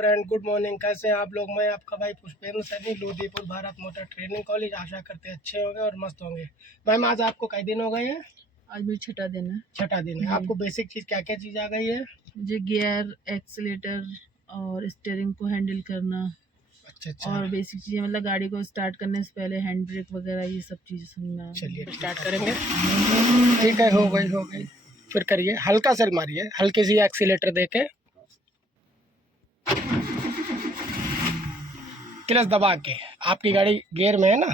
Friend, good morning. कैसे हैं आप लोग? मैं आपका भाई Pushpendra Saini, Lodhipur Bharat motor training college. आशा करते हैं अच्छे होंगे और मस्त होंगे। मैम, आज आपको कई दिन हो गए हैं? आज मेरी छठा दिन है। छठा दिन है। आपको बेसिक चीज़ क्या क्या चीज़ आ गई है? मुझे गियर, एक्सीलेटर और स्टीयरिंग को हैंडल करना। अच्छा। और बेसिक चीज़ें मतलब गाड़ी को स्टार्ट करने से पहले हैंड ब्रेक वगैरह ये सब चीज़ें समझना। चलिए स्टार्ट करेंगे। ठीक है, हो गई। फिर करिए, हल्का से मारिए, हल्की सी एक्सीलेटर दे के, क्लच दबा के। आपकी गाड़ी गियर में है ना?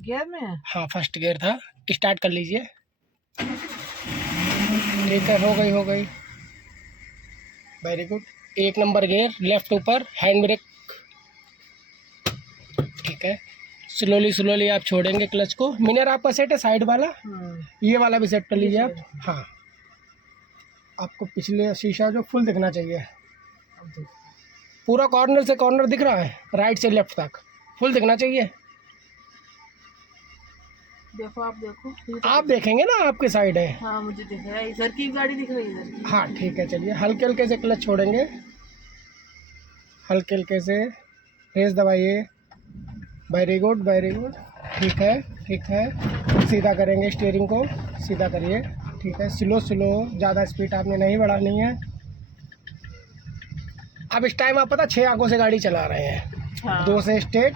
गियर में है? हाँ, फर्स्ट गियर था। स्टार्ट कर लीजिए। ठीक है, हो गई। Very good. 1 नंबर गियर, लेफ्ट ऊपर, हैंड ब्रेक। ठीक है, स्लोली आप छोड़ेंगे क्लच को। मिनर आपका सेट है साइड वाला? ये वाला भी सेट कर लीजिए आप। हाँ, आपको पिछले शीशा जो फुल दिखना चाहिए। पूरा कॉर्नर से कॉर्नर दिख रहा है, राइट से लेफ्ट तक फुल दिखना चाहिए। देखो, आप देखो। आप देखेंगे ना, आपके साइड है। हाँ, मुझे दिख रहा है, इधर की गाड़ी दिख रही है। हाँ ठीक है, चलिए हल्के से क्लच छोड़ेंगे, हल्के से रेस दबाइए। Very good. ठीक है। सीधा करेंगे, स्टीयरिंग को सीधा करिए। ठीक है, स्लो, ज़्यादा स्पीड आपने नहीं बढ़ानी है। अब इस टाइम आप पता 6 आंखों से गाड़ी चला रहे हैं। हाँ। 2 से स्ट्रेट,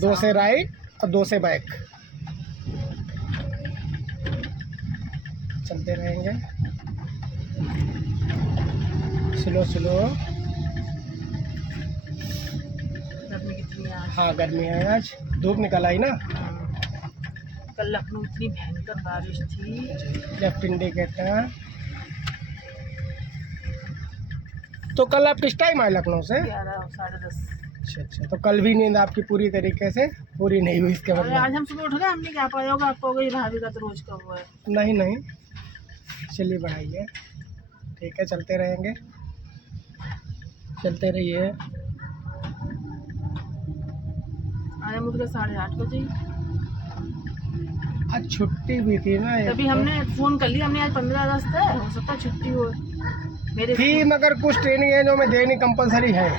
2 से राइट और 2 से बैक चलते रहेंगे। स्लो। गर्मी कितनी है आज? हाँ, गर्मी है आज, धूप निकल आई ना। कल लखनऊ इतनी भयंकर बारिश थी। Left indicator. तो कल आप किस टाइम आए लखनऊ से? 11 साढ़े 10। अच्छा, तो कल भी नींद आपकी पूरी तरीके से पूरी नहीं हुई इसके अरे मतलब? आज हम सुबह उठ गए, हमने क्या पाया होगा, आपको गई भाभी का तो रोज का हुआ है। नहीं, चलिए बढ़ाइए। ठीक है, चलते रहेंगे, चलते रहिए। आज मुझे 8:30 बजे। आज छुट्टी भी थी ना, तभी हमने फोन कर लिया, हमने आज 15 अगस्त है, हो सकता है छुट्टी हो मेरे थी, मगर कुछ ट्रेनिंग है जो मैं देनी कंपलसरी है।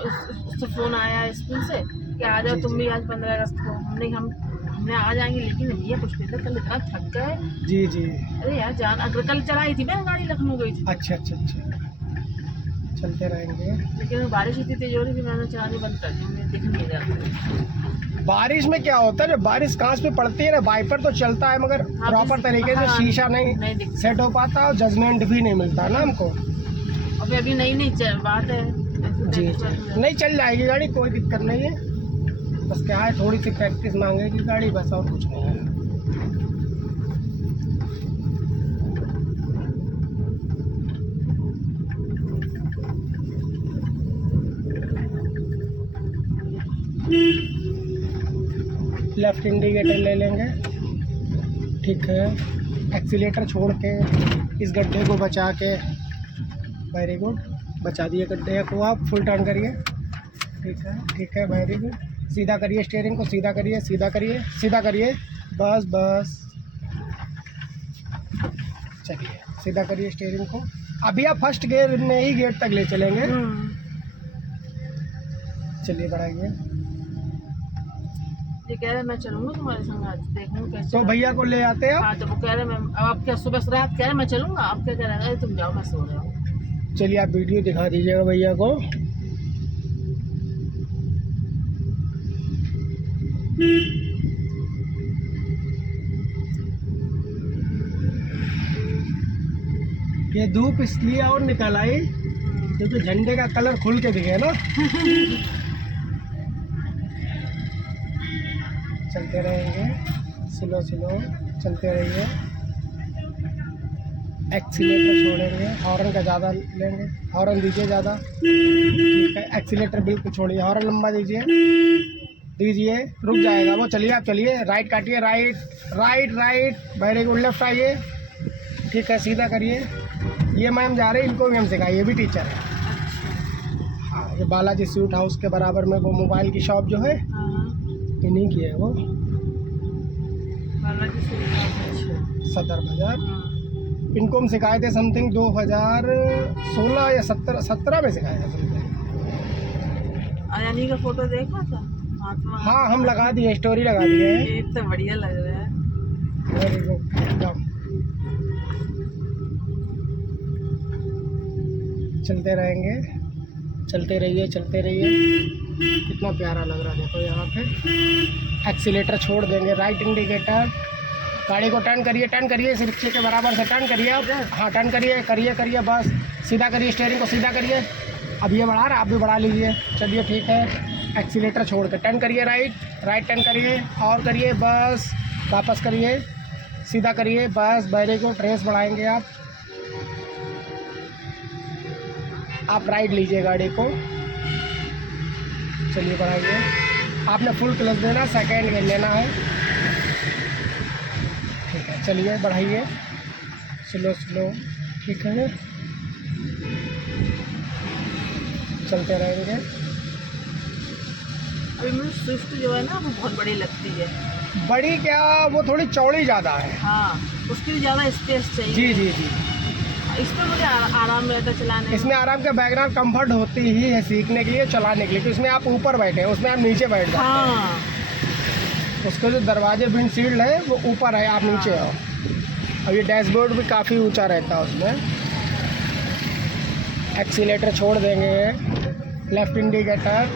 उससे फोन आया स्कूल से कि आ जाओ तुम भी आज 15 अगस्त को। हमने आ जाएंगे, लेकिन भैया पुष्पेंद्र कल इतना थक गए। जी। अरे यार जान, अगर कल चलाई थी मैं गाड़ी, लखनऊ गई थी। अच्छा, चलते रहेंगे। लेकिन बारिश इतनी तेज हो रही थी, मैंने चलानी बंद कर दी, मुझे दिख नहीं रहा। बारिश में क्या होता है, जब बारिश कांच पे पड़ती है ना, वाइपर तो चलता है मगर प्रॉपर तरीके से शीशा नहीं सेट हो पाता और जजमेंट भी नहीं मिलता ना हमको। अभी नई बात है। जी, नहीं चल जाएगी गाड़ी, कोई दिक्कत नहीं है। बस क्या है, थोड़ी सी प्रैक्टिस मांगेगी गाड़ी, बस और कुछ नहीं है। लेफ्ट इंडिकेटर ले लेंगे। ठीक है, एक्सीलेटर छोड़ के इस गड्ढे को बचा के। वेरी गुड, बचा दिए गड्ढे को। आप फुल टर्न करिए। ठीक है, वेरी गुड। सीधा करिए, स्टीयरिंग को सीधा करिए। बस चलिए, सीधा करिए स्टीयरिंग को। अभी आप फर्स्ट गियर में ही गेट तक ले चलेंगे। चलिए बढ़ाइए। ये कह रहे मैं चलूंगा तुम्हारे संग, आज देखूं कैसे। तो भैया को ले आते हैं। हाँ, तो वो कह रहे मैं, आप क्या सुबह से रात कह रहे मैं चलूंगा, आप क्या कह रहे हैं, तुम जाओ मैं सो रहा हूँ। चलिए, आप वीडियो दिखा दीजिएगा भैया को। ये धूप इसलिए और निकल आई क्योंकि झंडे का कलर खुल के दिखे ना। चलते रहेंगे, स्लो चलते रहिए। एक्सीलेटर छोड़ेंगे, हॉर्न का ज़्यादा लेंगे, हॉर्न दीजिए ज़्यादा। ठीक है, एक्सीलेटर बिल्कुल छोड़िए, हॉर्न लंबा दीजिए, रुक जाएगा वो। चलिए, आप चलिए, राइट काटिए, राइट। वेरी गुड, लेफ्ट आइए। ठीक है, सीधा करिए। ये मैम जा रहे हैं, इनको भी हम सिखाइए, ये भी टीचर है। हाँ, ये बालाजी स्वीट हाउस के बराबर में वो मोबाइल की शॉप जो है, इन्हीं की है वो, सदर बाजार। इनको हम सिखाए थे समथिंग 2016 या 17 में सिखाया था समथिंग। नैनी का फोटो देखा था महात्मा। हाँ हम लगा दिए, स्टोरी लगा दिए हैं। ये तो बढ़िया लग रहा है। वेरी गुड एकदम। चलते रहेंगे, चलते रहिए चलते रहिए। कितना प्यारा लग रहा है देखो यहाँ पे। एक्सीलेटर छोड़ देंगे, राइट इंडिकेटर, गाड़ी को टर्न करिए इस रिक्शे के बराबर से टर्न करिए आप। हाँ टर्न करिए बस, सीधा करिए, स्टीयरिंग को सीधा करिए। अब ये बढ़ा रहा है, आप भी बढ़ा लीजिए। चलिए ठीक है, एक्सीलेटर छोड़ कर टर्न करिए, राइट टर्न करिए और करिए बस, वापस करिए, सीधा करिए बस। बैरे को ट्रेस बढ़ाएंगे आप राइट लीजिए गाड़ी को। चलिए बढ़ाइए, आपने फुल क्लच देना, सेकेंड गेयर लेना है। ठीक है चलिए बढ़ाइए, स्लो ठीक है, चलते रहेंगे। अभी मुझे स्विफ्ट जो है ना वो बहुत बड़ी लगती है। बड़ी क्या, वो थोड़ी चौड़ी ज़्यादा है। हाँ उसकी भी ज़्यादा स्पेस चाहिए। जी इस पर मुझे आराम रहता है चलाने में। इसमें आराम के बैकग्राउंड कंफर्ट होती ही है सीखने के लिए, चलाने के लिए। तो इसमें आप ऊपर बैठे हैं, उसमें आप नीचे बैठ जाते हैं। हाँ उसके जो दरवाजे विंडशील्ड है वो ऊपर है, आप नीचे हो। और ये डैशबोर्ड भी काफ़ी ऊंचा रहता है उसमें। एक्सीलेटर छोड़ देंगे, लेफ्ट इंडिकेटर,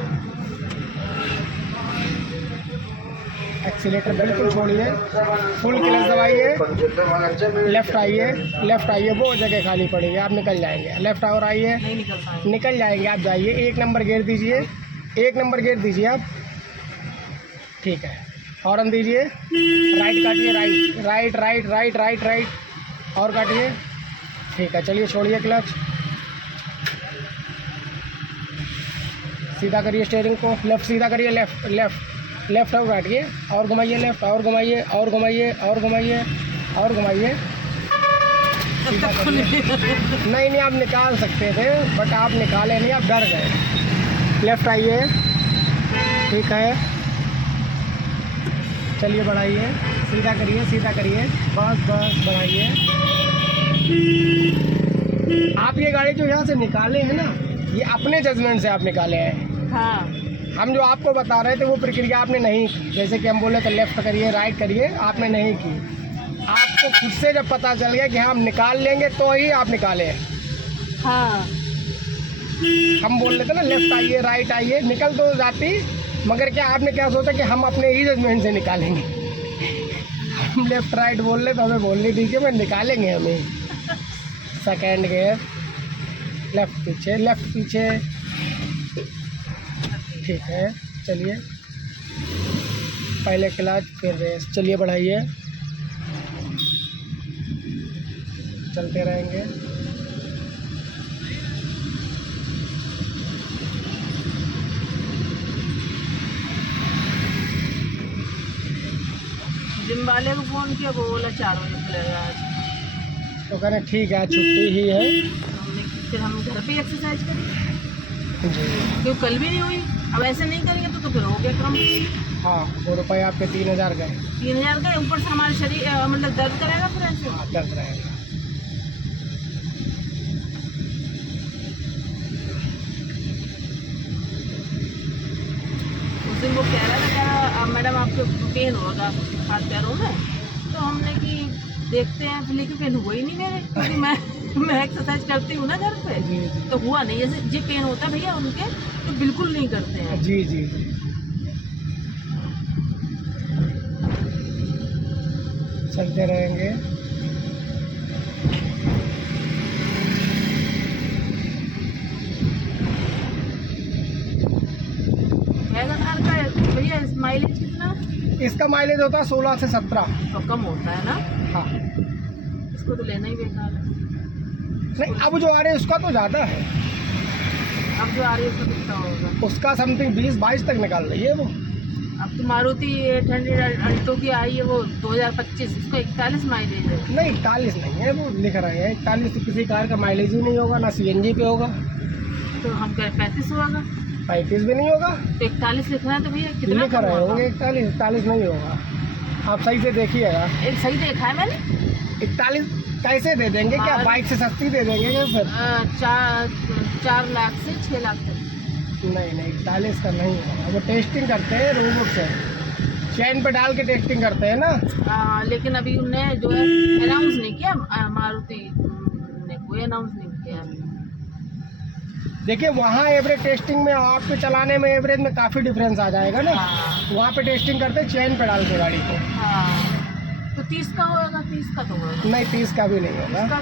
एक्सीलेटर बिल्कुल छोड़िए, फुल क्लच दबाइए, लेफ़्ट आइए, वो जगह खाली पड़ी है, आप निकल जाएंगे। लेफ़्ट और आइए, नहीं निकल पाएंगे। निकल जाएंगे आप, जाइए। 1 नंबर गेयर दीजिए, 1 नंबर गेयर दीजिए आप। ठीक है, हॉर्न दीजिए, राइट काटिए, राइट और काटिए। ठीक है चलिए, छोड़िए क्लच, सीधा करिए स्टीयरिंग को, लेफ़्ट सीधा करिए, लेफ़्ट और काटिए और घुमाइए, लेफ़्ट और घुमाइए और घुमाइए। सीधा करिए। नहीं आप निकाल सकते थे, बट आप निकाले नहीं, आप डर गए। लेफ़्ट आइए, ठीक है चलिए बढ़ाइए, सीधा करिए बस बढ़ाइए। आप ये गाड़ी जो यहाँ से निकाले हैं ना, ये अपने जजमेंट से आप निकाले हैं। हाँ हम जो आपको बता रहे थे वो प्रक्रिया आपने नहीं की। जैसे कि हम बोले तो लेफ़्ट करिए, राइट करिए, आपने नहीं की। आपको खुद से जब पता चल गया कि हम निकाल लेंगे तो ही आप निकाले। हाँ हम बोल रहे थे ना लेफ़्ट आइए, राइट आइए, निकल तो जाती, मगर क्या आपने क्या सोचा कि हम अपने ही जजमेंट से निकालेंगे। हम लेफ़्ट राइट बोल रहे तो हमें बोलने दीजिए, मैं निकालेंगे हमें। सेकेंड गेयर, लेफ़्ट पीछे, ठीक है चलिए, पहले क्लच फिर रेस। चलिए बढ़ाइए, चलते रहेंगे। जिम वाले को फ़ोन किया, वो बोला 4 बजे खुलेगा आज। तो कह रहे ठीक है आज छुट्टी ही है। फिर हम घर पे एक्सरसाइज करेंगे, जी क्योंकि कल भी नहीं हुई। अब ऐसे नहीं करेंगे तो फिर हो गया कम। हाँ, 2 रुपये आपके 3000 गए। 3000 का ऊपर से हमारे शरीर मतलब दर्द करेगा फिर ऐसे। हाँ दर्द रहेगा। उस दिन वो कह रहा था मैडम आपको पेन होगा हाथ पैरों में, तो हमने कि देखते हैं, तो लेकिन पेन हुआ ही नहीं मेरे, क्योंकि मैं एक्सरसाइज करती हूँ ना घर पे। जी तो हुआ नहीं। जैसे जी पेन होता है भैया उनके, तो बिल्कुल नहीं करते हैं। जी चलते रहेंगे। वैगनआर का भैया माइलेज कितना? इसका माइलेज होता है 16 से 17। तो कम होता है ना। हाँ इसको तो लेना ही बेकार है। नहीं, अब जो आ रहे हैं उसका तो ज़्यादा है। अब जो आ रही है उसका कितना होगा? उसका समथिंग 20-22 तक निकाल रही है वो। अब तो मारुति 800 अल्टो की आई है, वो 2025, इसको 41 माइलेज है। नहीं 41 नहीं है, वो लिख रहे हैं 41। तो किसी कार का माइलेज ही नहीं होगा, ना CNG पे होगा। तो हम कह 35 होगा, 35 भी नहीं होगा, तो 41 लिखना है। तो भैया कितना लिख कम रहे होगा? होंगे 41 नहीं होगा। आप सही से देखिएगा। एक सही देखा है मैंने। 41 कैसे दे देंगे? क्या बाइक से सस्ती दे देंगे क्या फिर? 4 लाख से 6 लाख तक। नहीं नहीं 41 का नहीं है, वो टेस्टिंग करते हैं रोबोट से, चैन पे डाल के टेस्टिंग करते हैं ना। लेकिन अभी उनने जो है अनाउंस नहीं किया, मारुति ने कोई अनाउंस नहीं किया। देखिए वहाँ एवरेज टेस्टिंग में आपके चलाने में एवरेज में काफ़ी डिफरेंस आ जाएगा ना। वहाँ पे टेस्टिंग करते हैं चैन पे डाल के गाड़ी को। तो 30 का होगा, 30 का तो होगा नहीं, 30 का भी नहीं होगा,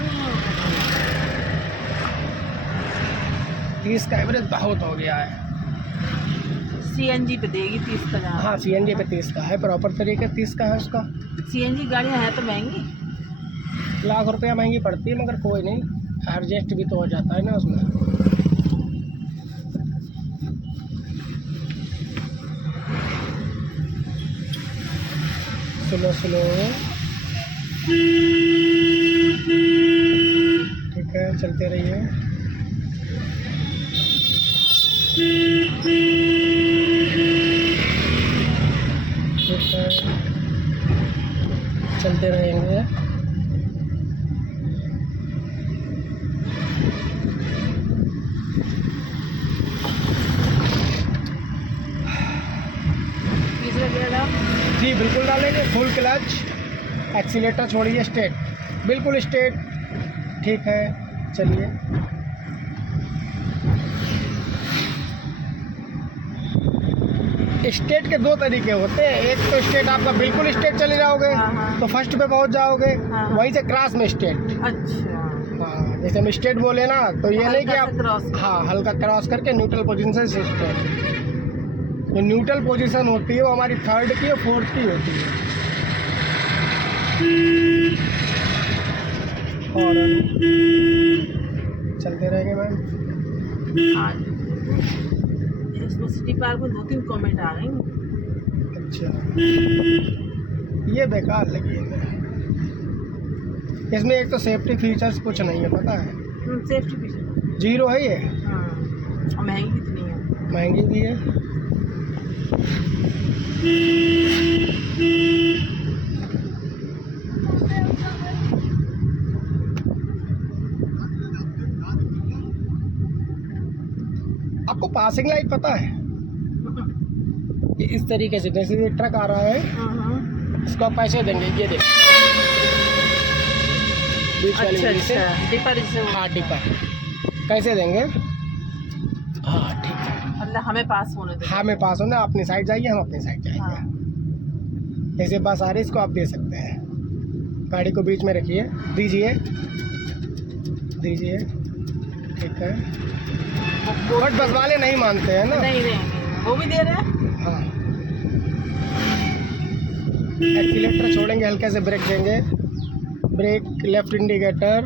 30 का एवरेज बहुत हो गया है। सीएनजी पे देगी 30 का जहाँ। हाँ सीएनजी पे 30 का है, प्रॉपर तरीके 30 का है उसका। सीएनजी गाड़ियाँ हैं तो महंगी, ₹1,00,000 महंगी पड़ती है, मगर कोई नहीं, एडजस्ट भी तो हो जाता है ना उसमें। स्लो स्लो, ठीक है, चलते रहिए। ठीक है, चलते रहेंगे। जी बिल्कुल डालेंगे, फुल क्लच, एक्सीलेटर छोड़िए, स्ट्रेट, बिल्कुल स्ट्रेट। ठीक है, चलिए। स्टेट के दो तरीके होते हैं, एक तो स्टेट आपका बिल्कुल स्टेट चले जाओगे तो फर्स्ट पे पहुंच जाओगे, वहीं से क्रॉस में स्टेट। अच्छा। हाँ, जैसे हम स्टेट बोले ना, तो ये नहीं कि आप हाँ हल्का क्रॉस करके न्यूट्रल पोजीशन से स्टेट। जो न्यूट्रल पोजीशन होती है वो हमारी थर्ड की और फोर्थ की होती है। और चलते रहेंगे मैम। इसमें सिटी पार्क में 2-3 कमेंट आ गए। अच्छा, ये बेकार लगी है। इसमें एक तो सेफ्टी फीचर्स कुछ नहीं है, पता है? सेफ्टी फीचर 0 है ये। हाँ, और महंगी कितनी है? महंगी भी है। आपको पासिंग लाइट पता है? इस तरीके से, जैसे ये ट्रक आ रहा है, इसको आप पैसे देंगे, ये देखिए बीच वाली से। डिपर। हाँ डिपर, कैसे देंगे? हाँ ठीक है, मतलब हमें पास होने दो। हमें पास होना, अपनी साइड जाइए, हम अपनी साइड जाएंगे। जैसे बस आ रही, इसको आप दे सकते हैं। गाड़ी को बीच में रखिए, दीजिए दीजिए, ठीक है। बट बस वाले नहीं मानते हैं ना। नहीं वो भी दे रहे हैं। हाँ, एक्सीलेटर छोड़ेंगे, हल्के से ब्रेक देंगे, ब्रेक, लेफ्ट इंडिकेटर,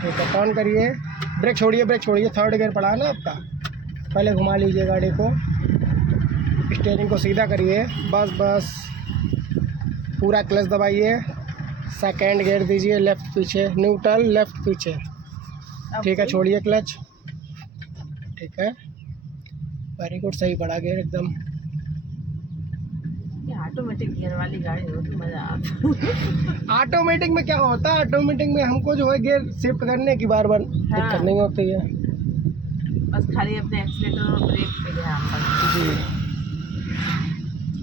ठीक है, टर्न करिए, ब्रेक छोड़िए, थर्ड गियर पड़ा है ना आपका, पहले घुमा लीजिए गाड़ी को, स्टीयरिंग को सीधा करिए, बस पूरा क्लच दबाइए, सेकेंड गियर दीजिए, लेफ्ट पीछे, न्यूट्रल, लेफ्ट पीछे, ठीक है, छोड़िए क्लच, ठीक है, वेरी गुड, सही पड़ा गियर एकदम। ऑटोमेटिक गियर वाली गाड़ी हो तो मजा आता। ऑटोमेटिक में क्या होता है, ऑटोमेटिक में हमको जो है गियर शिफ्ट करने की बार दिक्कत नहीं होती है, बस खाली अपने एक्सीलेटर और ब्रेक पे ध्यान रखना। जी,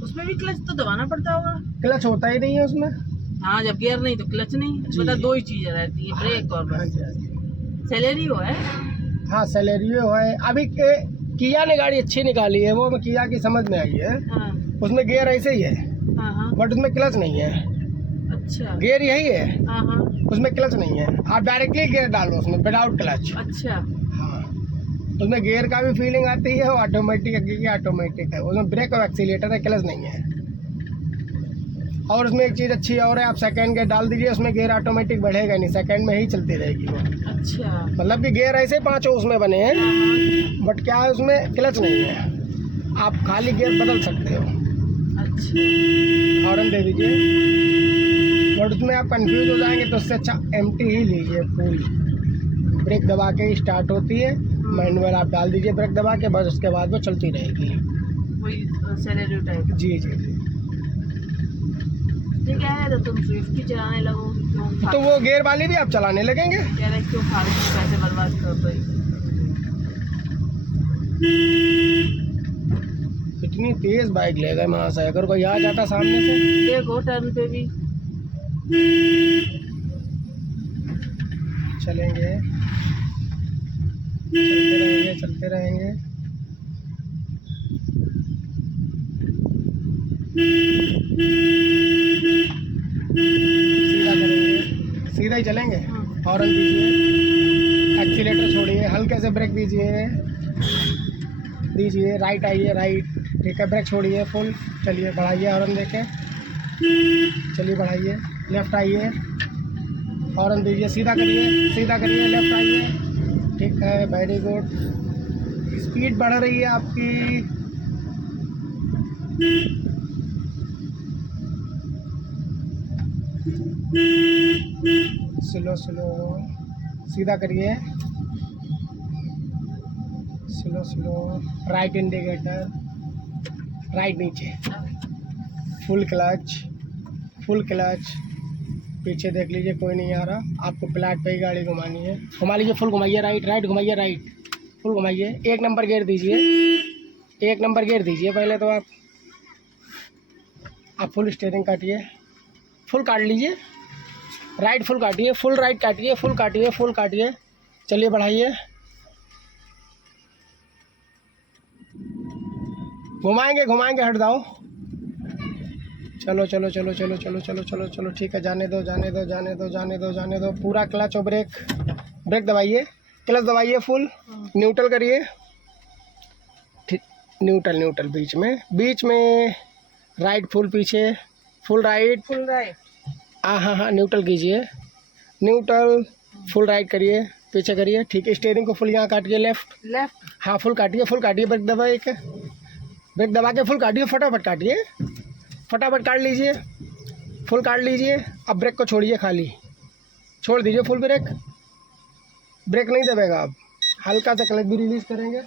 उसमें भी क्लच तो दबाना पड़ता होगा? क्लच होता ही नहीं है उसमें। हाँ, जब गियर नहीं तो क्लच नहीं, मतलब 2 ही चीजें रहती है, ब्रेक और बस। सेलेरियो है। हाँ सेलेरियो है। अभी किया ने गाड़ी अच्छी निकाली है, वो किया की समझ में आई है। उसमें गियर ऐसे ही है, बट उसमें क्लच नहीं है। अच्छा, गियर यही है, उसमें क्लच नहीं है। आप डायरेक्टली गियर डालो उसमें विदाउट क्लच। अच्छा, हाँ, उसमें गियर का भी फीलिंग आती है, ऑटोमेटिक है, उसमें ब्रेक और एक्सीलेटर है, क्लच नहीं है। और उसमें एक चीज़ अच्छी और है, आप सेकंड गियर डाल दीजिए, उसमें गियर ऑटोमेटिक बढ़ेगा नहीं, सेकंड में ही चलती रहेगी वो। अच्छा, मतलब कि गियर ऐसे 5 उसमें बने हैं, बट क्या है उसमें क्लच नहीं है, आप खाली गियर बदल सकते हो। अच्छा, हॉर्न दे दीजिए, बट उसमें आप कंफ्यूज हो जाएंगे, तो उससे अच्छा एम्प्टी ही लीजिए फुल। ब्रेक दबा के ही स्टार्ट होती है, मैनुअल आप डाल दीजिए ब्रेक दबा के, बस उसके बाद वो चलती रहेगी। वही सेलेरियो टाइप। जी जी जी। ठीक है, तो तुम स्विफ्ट की चलाने लगो, तो वो गियर वाली भी आप चलाने लगेंगे? कह रहे क्यों फालतू पैसे बर्बाद कर दो। इतनी तेज बाइक ले गए वहाँ से, अगर कोई आ जाता सामने से। देखो टर्न पे भी चलेंगे, चलते रहेंगे, चलते रहेंगे। सीधा करेंगे, सीधा ही चलेंगे। हॉर्न दीजिए, एक्सीलेटर छोड़िए, हल्के से ब्रेक दीजिए, दीजिए, राइट आइए, राइट, ठीक है, ब्रेक छोड़िए, फुल चलिए, बढ़ाइए हॉर्न देके, चलिए बढ़ाइए, लेफ्ट आइए, हॉर्न दीजिए, सीधा करिए, लेफ्ट आइए, ठीक है, वेरी गुड। स्पीड बढ़ रही है आपकी। स्लो स्लो, सीधा करिए, slow slow, right indicator, right नीचे, फुल क्लच, फुल क्लच, पीछे देख लीजिए कोई नहीं आ रहा, आपको प्लाट पे ही गाड़ी घुमानी है, घुमा लीजिए, फुल घुमाइए, राइट राइट घुमाइए, राइट फुल घुमाइए, 1 नंबर गियर दीजिए, 1 नंबर गियर दीजिए पहले तो आप फुल स्टीयरिंग काटिए, फुल काट लीजिए, राइट फुल काटिए, फुल राइट काटिए, फुल काटिए, फुल काटिए, चलिए बढ़ाइए, घुमाएंगे घुमाएंगे, हट जाओ, चलो चलो चलो चलो चलो चलो चलो चलो, ठीक है, जाने दो जाने दो जाने दो जाने दो जाने दो, पूरा क्लच और ब्रेक, ब्रेक दबाइए, क्लच दबाइए, फुल न्यूट्रल करिए, ठीक, न्यूट्रल न्यूट्रल, बीच में राइट फुल, पीछे फुल राइट, हाँ, न्यूट्रल कीजिए, न्यूट्रल, फुल राइट करिए, पीछे करिए, ठीक है, स्टीयरिंग को फुल यहाँ काटिए, लेफ्ट, हाँ फुल काटिए, ब्रेक दबाइए, ब्रेक दबा के फुल काटिए, फटाफट काटिए, फटाफट काट लीजिए, फुल काट लीजिए, अब ब्रेक को छोड़िए, खाली छोड़ दीजिए, फुल ब्रेक, ब्रेक नहीं दबेगा, अब हल्का सा क्लच भी रिलीज करेंगे,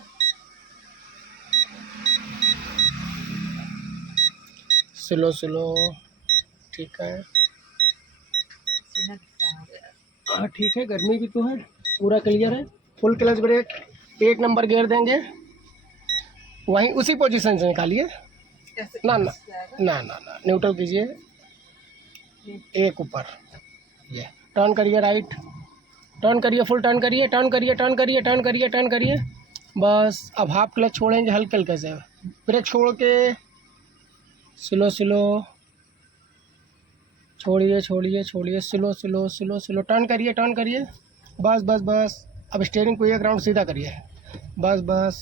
स्लो स्लो, ठीक है, हाँ ठीक है, गर्मी भी तो है, पूरा क्लियर है, फुल क्लच ब्रेक, 1 नंबर गियर देंगे, वहीं उसी पोजीशन से निकालिए, ना ना ना ना ना, न्यूट्रल कीजिए, 1 ऊपर, ये टर्न करिए, राइट टर्न करिए, फुल टर्न करिए, टर्न करिए, टर्न करिए, टर्न करिए, टर्न करिए, बस अब हाफ क्लच छोड़ेंगे, हल्के हल्के से ब्रेक छोड़ के, स्लो स्लो, छोड़िए छोड़िए छोड़िए, slow slow slow slow, turn करिए, बस बस बस, अब स्टीयरिंग को 1 राउंड सीधा करिए, बस बस,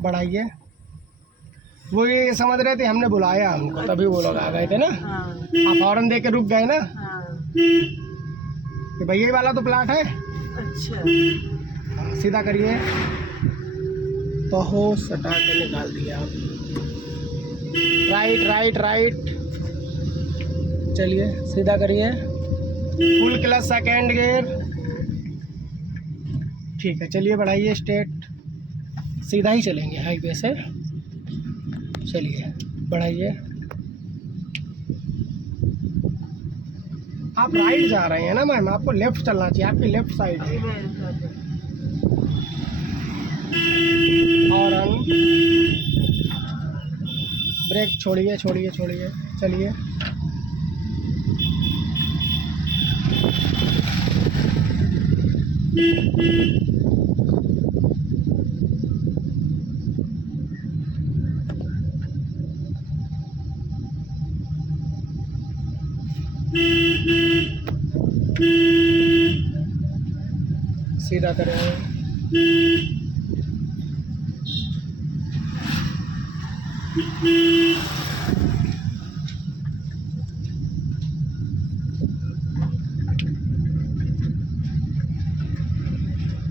बढ़ाइए, वो ये समझ रहे थे हमने बुलाया हमको, तभी वो लोग आ गए थे ना, आप हॉर्न दे के रुक गए ना, कि भैया ये वाला तो प्लाट है, अच्छा, सीधा करिए, बहुत सटा के निकाल दिया आप, राइट राइट राइट, चलिए सीधा करिए, फुल क्लच, सेकेंड गियर, ठीक है, चलिए बढ़ाइए, स्ट्रेट, सीधा ही चलेंगे हाईवे से, चलिए बढ़ाइए, आप राइट जा रहे हैं ना मैम, आपको लेफ्ट चलना चाहिए, आपकी लेफ्ट साइड है, हॉर्न, ब्रेक छोड़िए छोड़िए छोड़िए, चलिए, सीधा करेंगे,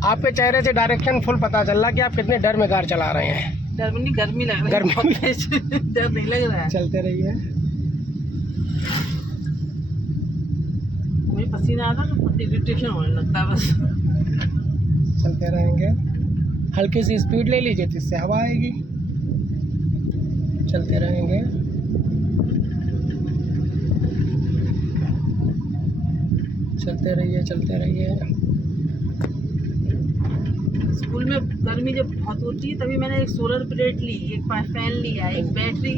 आपके चेहरे से डायरेक्शन फुल पता चल रहा कि आप कितने डर में कार चला रहे हैं, डर नहीं, गर्मी लग रही है, गर्मी डर नहीं लग रहा है, चलते रहिए, मुझे पसीना आता है तो इरिटेशन होने लगता है बस, चलते रहेंगे, हल्की सी स्पीड ले लीजिए तो इससे हवा आएगी, चलते रहेंगे, चलते रहिए, स्कूल में गर्मी जब बहुत होती है तभी मैंने एक सोलर प्लेट ली, एक फैन लिया, एक बैटरी,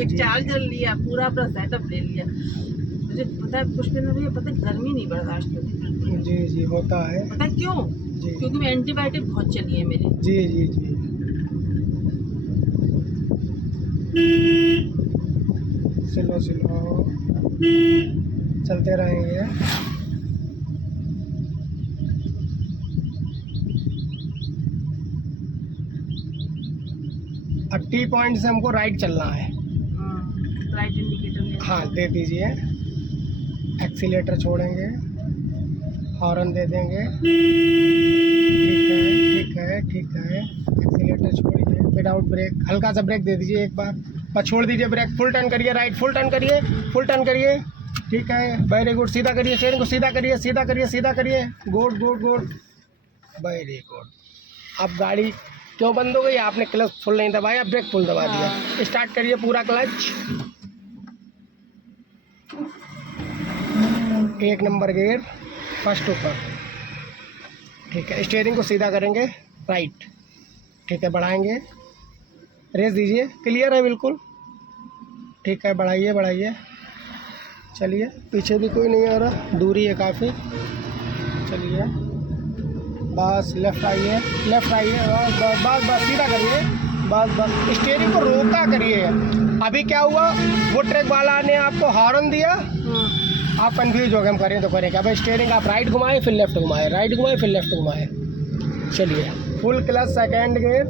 एक चार्जर लिया, पूरा अपना सेटअप ले लिया। मुझे पता है पुष्पेंद्र भैया, पता है गर्मी नहीं बर्दाश्त होती। जी जी होता है। पता है क्यों? जी क्योंकि मैं एंटीबायोटिक बहुत चली है मेरी। जी जी जी स्लो स्लो चलते रहेंगे। अब टी पॉइंट से हमको राइट चलना है। राइट इंडिकेटर हाँ दे दीजिए। एक्सीलेटर छोड़ेंगे, हॉर्न दे देंगे। ठीक है ठीक है ठीक है। एक्सीलेटर छोड़िए, विदाउट ब्रेक, हल्का सा ब्रेक दे दीजिए एक बार, बस छोड़ दीजिए ब्रेक। फुल टर्न करिए, राइट फुल टर्न करिए, फुल टर्न करिए। ठीक है, वेरी गुड। सीधा करिए, स्टीयरिंग को सीधा करिए, सीधा करिए, सीधा करिए। Good good good, very good. अब गाड़ी क्यों बंद हो गई? आपने क्लच फुल नहीं दबाया, ब्रेक फुल दबा दिया। स्टार्ट करिए पूरा क्लच। 1 नंबर गियर, फर्स्ट ऊपर। ठीक है, स्टीयरिंग को सीधा करेंगे, राइट। ठीक है, बढ़ाएंगे, रेस दीजिए, क्लियर है बिल्कुल। ठीक है, बढ़ाइए बढ़ाइए, चलिए। पीछे भी कोई नहीं आ रहा, दूरी है काफ़ी। चलिए बस, लेफ्ट आइए, लेफ्ट आइए, बस बस बस बस, सीधा करिए, बस बस। स्टीयरिंग को रोका करिए। अभी क्या हुआ, वो ट्रक वाला ने आपको हॉर्न दिया, आप कंफ्यूज हो गए, हम करें तो करें क्या। भाई स्टीयरिंग आप राइट घुमाए फिर लेफ्ट घुमाए, राइट घुमाए फिर लेफ्ट घुमाए। चलिए, फुल क्लच सेकेंड गियर।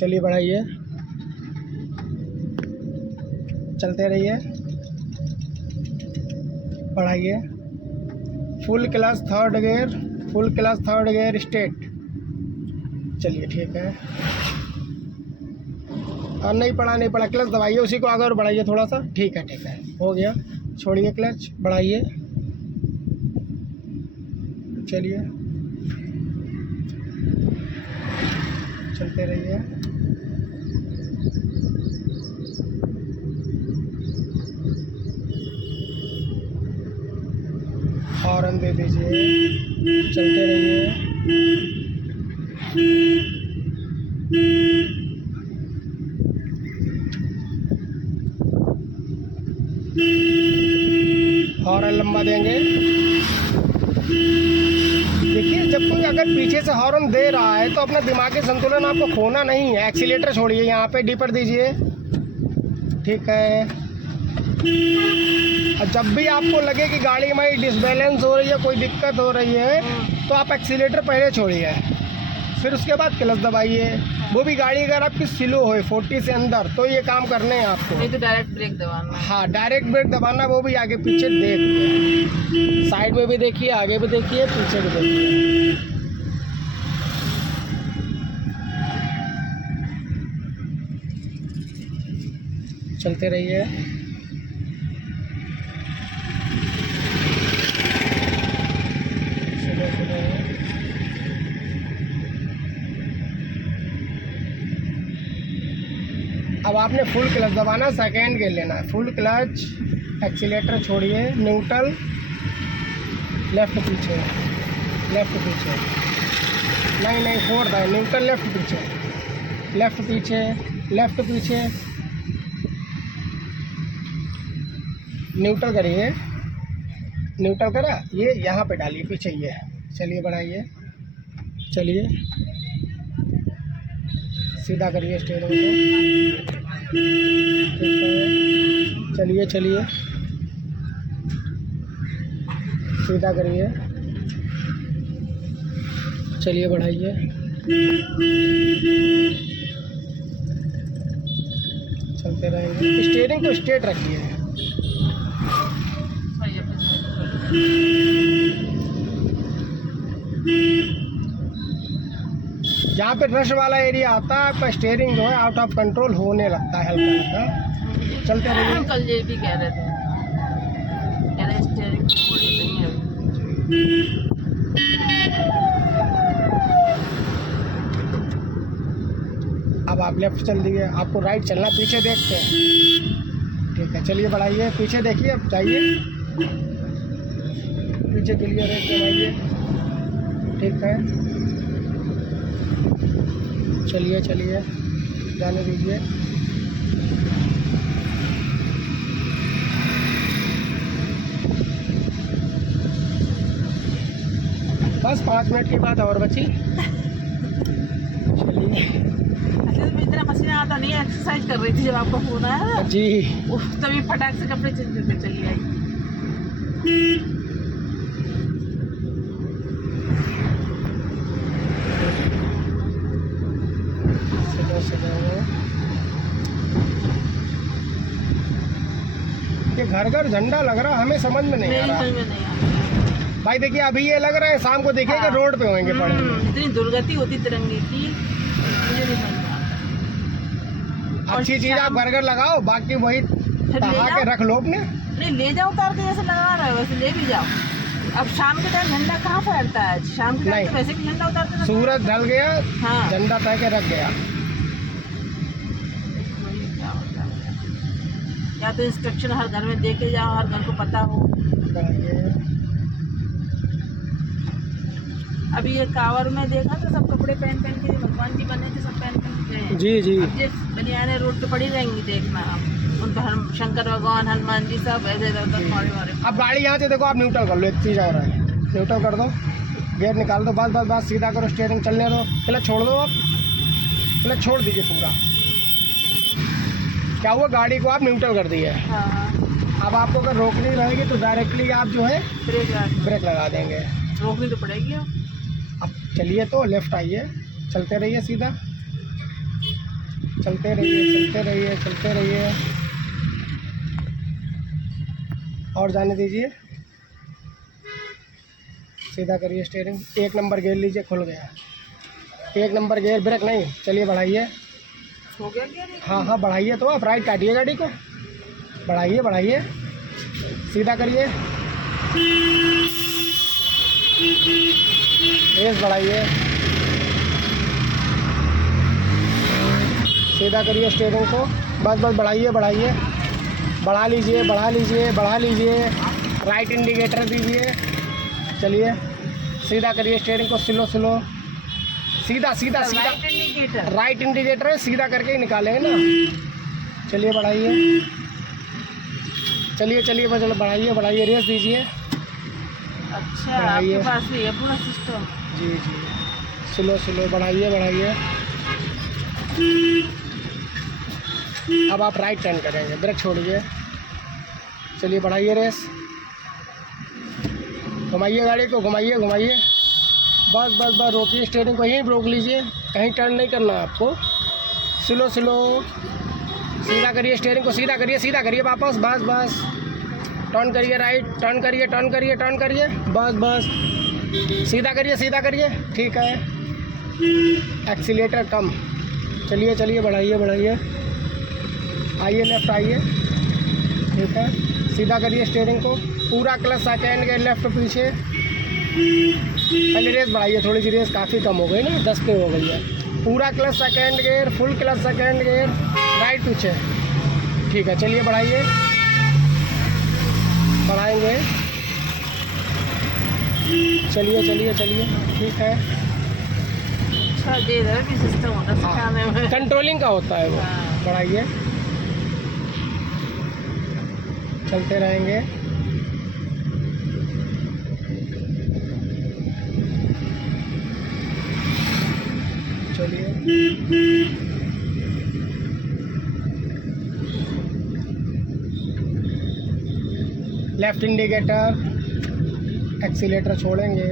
चलिए बढ़ाइए, चलते रहिए, बढ़ाइए। Full clutch third gear, full clutch third gear straight. चलिए ठीक है, और नहीं पड़ा, क्लच दबाइए, उसी को आगे और बढ़ाइए थोड़ा सा। ठीक है, हो गया। छोड़िए क्लच, बढ़ाइए, चलिए चलते रहिए। हॉर्न दे दीजिए, चलते रहिए। हॉर्न लंबा देंगे। देखिए, जब कोई अगर पीछे से हॉर्न दे रहा है तो अपना दिमागी संतुलन आपको खोना नहीं है। एक्सीलेटर छोड़िए, यहाँ पे डी पर दीजिए। ठीक है, और जब भी आपको लगे कि गाड़ी में डिसबैलेंस हो रही है, कोई दिक्कत हो रही है, तो आप एक्सीलेटर पहले छोड़िए, फिर उसके बाद क्लच दबाइए। वो भी गाड़ी अगर आपकी स्लो हो 40 से अंदर, तो ये काम करने हैं आपको। नहीं तो डायरेक्ट ब्रेक दबाना है। हाँ, डायरेक्ट ब्रेक दबाना, वो भी आगे पीछे देख के, साइड में भी देखिए, आगे भी देखिए, पीछे भी देखिए। चलते रहिए। अब आपने फुल क्लच दबाना, सेकेंड गियर लेना है। फुल क्लच, एक्सीलेटर छोड़िए, न्यूट्रल, लेफ्ट पीछे, लेफ्ट पीछे, नहीं फोर्थ है, न्यूट्रल लेफ्ट पीछे, लेफ्ट पीछे, लेफ्ट पीछे, न्यूट्रल करिए, न्यूट्रल करा, ये यहाँ पे डालिए पीछे ये। चलिए बढ़ाइए, चलिए सीधा करिए स्टीयरिंग को। चलिए चलिए, सीधा करिए, चलिए बढ़ाइए। चलते रहेंगे, स्टीयरिंग को स्ट्रेट रखिए। जहाँ पे रश वाला एरिया आता है, आपका स्टीयरिंग जो है आउट ऑफ कंट्रोल होने लगता है हल्का हल्का। चलते रहिए। कल ये भी कह रहे थे, कह रहे स्टीयरिंग नहीं है। अब आप लेफ्ट चल दिए, आपको राइट चलना, पीछे देखते हैं। ठीक है, चलिए बढ़ाइए, पीछे देखिए, अब जाइए पीछे, क्लियर है, दबाइए। ठीक है, चलिए चलिए, जाने दीजिए। बस 5 मिनट की बात और बची। चलिए अच्छा, तो इतना पसीना आता नहीं है, एक्सरसाइज कर रही थी जब आपका फोन आया जी। तभी फटाक से कपड़े चेंज करके चली आई। ये घर घर झंडा लग रहा, हमें समझ में नहीं आ मेरी रहा समझ में नहीं आता। भाई। देखिए अभी ये लग रहा है, शाम को देखिए कि रोड पे होंगे पड़े हुए। इतनी दुर्गति होती तिरंगे की, मुझे नहीं समझ में आता। और अच्छी चीज आप घर घर लगाओ, बाकी वही फिर ले तहा के जाओ। रख लो अपने। नहीं, ले जाओ उतार के, जैसे लगा रहे हो वैसे ले भी जाओ। अब शाम के टाइम झंडा कहाँ फैलता है? शाम के टाइम तो वैसे भी झंडा उतारते हैं। सूरज ढल गया, हाँ, झंडा तय के रख गया। वही क्या होता है। या तो इंस्ट्रक्शन हर घर में दे के जाओ, हर घर को पता हो। अभी ये कांवर में देखा तो सब कपड़े पहन पहन के, भगवान जी बने थे सब पहन पहन के गए। जी जी। अब ये बनियाने रोड पे पड़ी रहेंगी, देखना आप। उन पर शंकर भगवान, हनुमान जी सब ऐसे इधर उधर पड़े वाले। अब गाड़ी यहाँ से देखो, आप न्यूट्रल कर लो, एक चीज और है, न्यूट्रल कर दो, गियर निकाल दो, बस बस बस, सीधा करो, स्टीयरिंग चलने दो, पहले छोड़ दो, आप पहले छोड़ दीजिए पूरा। क्या हुआ, गाड़ी को आप न्यूट्रल कर दिए। हाँ, अब आपको अगर रोकनी रहेगी तो डायरेक्टली आप जो है ब्रेक लगा देंगे। रोकनी तो पड़ेगी। अब चलिए तो लेफ्ट आइए, चलते रहिए सीधा, चलते रहिए चलते रहिए चलते रहिए, और जाने दीजिए, सीधा करिए स्टीयरिंग, 1 नंबर गियर लीजिए, खुल गया। 1 नंबर गियर, ब्रेक नहीं, चलिए बढ़ाइए। हो गया क्या? हाँ हाँ बढ़ाइए, तो आप राइट काटिए गाड़ी को, बढ़ाइए बढ़ाइए, सीधा करिए, रेस बढ़ाइए, सीधा करिए स्टीयरिंग को, बस बस बढ़ाइए बढ़ाइए, बढ़ा लीजिए बढ़ा लीजिए बढ़ा लीजिए, राइट इंडिकेटर दीजिए, चलिए सीधा करिए स्टीयरिंग को, स्लो स्लो, सीधा सीधा सीधा, राइट इंडिकेटर है, सीधा करके ही निकालेंगे ना। चलिए बढ़ाइए, चलिए चलिए बस बढ़ाइए बढ़ाइए, रेस दीजिए। अच्छा, आपके पास भी है पूरा सिस्टम? जी जी, स्लो स्लो बढ़ाइए बढ़ाइए। अब आप राइट टर्न करेंगे, ब्रेक छोड़िए, चलिए बढ़ाइए रेस, घुमाइए गाड़ी को, घुमाइए घुमाइए, बस बस बस, रोकिए स्टीयरिंग को, यहीं रोक लीजिए, कहीं टर्न नहीं करना आपको, स्लो स्लो, सीधा करिए स्टीयरिंग को, सीधा करिए वापस, बस बस, टर्न करिए राइट, टर्न करिए टर्न करिए टर्न करिए, बस बस, सीधा करिए, ठीक है, एक्सीलेटर कम, चलिए चलिए बढ़ाइए बढ़ाइए, आइए लेफ्ट आइए, ठीक है, सीधा करिए स्टीयरिंग को, पूरा क्लच सेकेंड के लेफ्ट पीछे, पहले रेस बढ़ाइए, थोड़ी सी रेस काफ़ी कम हो गई ना, 10 पे हो गई है, पूरा clutch second gear, full clutch second gear, right पीछे, ठीक है, चलिए बढ़ाइए, बढ़ाएंगे, चलिए चलिए चलिए, ठीक है। अच्छा, इधर भी सिस्टम होता है सिखाने में, कंट्रोलिंग का होता है वो। हाँ। बढ़ाइए, चलते रहेंगे, चलिए लेफ्ट इंडिकेटर, एक्सीलेटर छोड़ेंगे,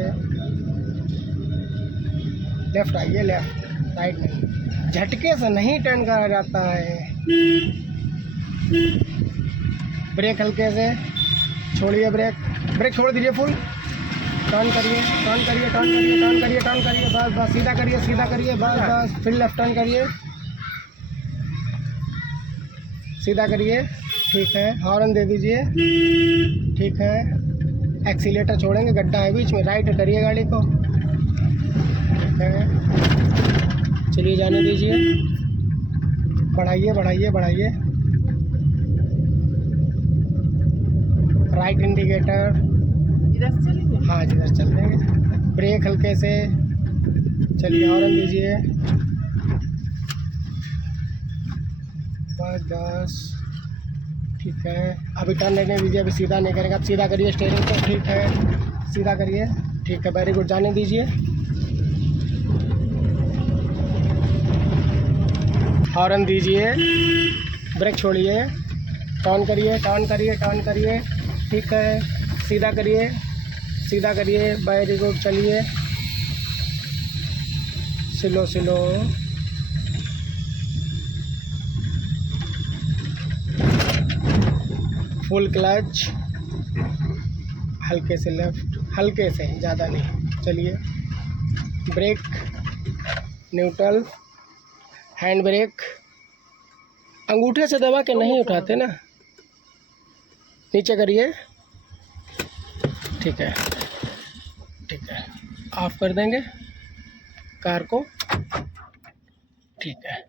लेफ्ट आइए, लेफ्ट, राइट नहीं, झटके से नहीं टर्न करा जाता है, ब्रेक हल्के से छोड़िए, ब्रेक छोड़ दीजिए, फुल टर्न करिए टर्न करिए टर्न करिए टर्न करिए टर्न करिए, बस बस, सीधा करिए बस बस, फिर लेफ्ट टर्न करिए, सीधा करिए, ठीक है, हॉर्न दे दीजिए, ठीक है, एक्सीलेटर छोड़ेंगे, गड्ढा है बीच में, राइट करिए गाड़ी को, ठीक है, चलिए जाने दीजिए, बढ़ाइए बढ़ाइए बढ़ाइए, राइट इंडिकेटर, इधर से चलेंगे? हाँ जिधर चल देंगे, ब्रेक हल्के से, चलिए हॉर्न दीजिए, बस ठीक है। अभी टर्न लेने दीजिए, अभी सीधा नहीं करेंगे, अब सीधा करिए स्टीयरिंग को, ठीक है सीधा करिए, ठीक है वेरी गुड, जाने दीजिए। हॉर्न दीजिए, ब्रेक छोड़िए, टर्न करिए टर्न करिए टर्न करिए, ठीक है सीधा करिए सीधा करिए, वेरी गुड, चलिए स्लो स्लो, फुल क्लच, हल्के से लेफ्ट, हल्के से, ज़्यादा नहीं, चलिए ब्रेक, न्यूट्रल, हैंड ब्रेक, अंगूठे से दबा के नहीं उठाते ना, नीचे करिए, ठीक है ठीक है, ऑफ कर देंगे कार को, ठीक है।